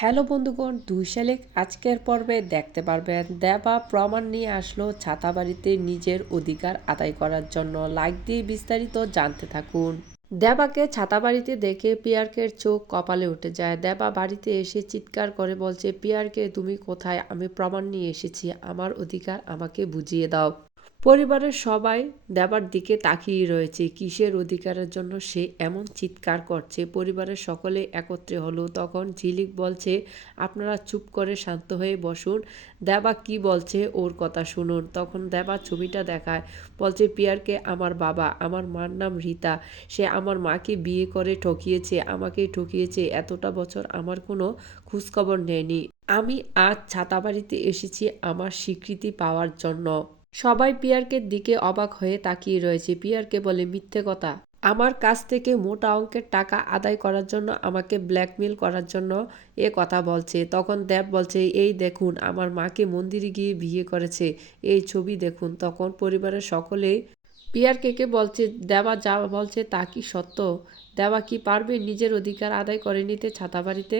Hello বন্ধুগণ, দুই শালিক আজকের পর্বে দেখতে পারবেন দেবা প্রমাণ নিয়ে আসলো ছাতাবাড়িতে নিজের অধিকার আদায় করার জন্য। লাইক দিয়ে বিস্তারিত জানতে থাকুন। দেবাকে ছাতাবাড়িতে দেখে পিয়ারকের চোখ কপালে উঠে যায়। দেবা বাড়িতে এসে চিৎকার করে বলছে, পিয়ারকে তুমি কোথায়? আমি প্রমাণ নিয়ে এসেছি। আমার অধিকার আমাকে বুঝিয়ে দাও। পরিবারের সবাই দেবার দিকে তাকিয়ে রয়েছে। কিসের অধিকারের জন্য সে এমন চিৎকার করছে? পরিবারের সকলে একত্রে হলো। তখন ঝিলিক বলছে, আপনারা চুপ করে শান্ত হয়ে বসুন। দেবা কি বলছে ওর কথা শুনুন। তখন দেবা ছবিটা দেখায়। বলছে, পিয়ারকে আমার বাবা, আমার মার নাম রীতা। সে আমার মাকে বিয়ে করে ঠকিয়েছে আমাকে ঠকিয়েছে। এতটা বছর আমার কোনো খোঁজখবর নেয়নি। আমি আজ ছাতাবাড়িতে এসেছি আমার স্বীকৃতি পাওয়ার জন্য। সবাই পিয়ারকের দিকে অবাক হয়ে তাকিয়ে রয়েছে। পিয়ারকে বলে, মিথ্যে কথা। আমার কাছ থেকে মোটা অঙ্কের টাকা আদায় করার জন্য, আমাকে ব্ল্যাকমেল করার জন্য এ কথা বলছে। তখন দেব বলছে, এই দেখুন, আমার মাকে মন্দিরে গিয়ে বিয়ে করেছে। এই ছবি দেখুন। তখন পরিবারের সকলেই পিয়ারকেকে বলছে, দেবা যা বলছে তা কি সত্য? দেবা কি পারবে নিজের অধিকার আদায় করে নিতে ছাতাবাড়িতে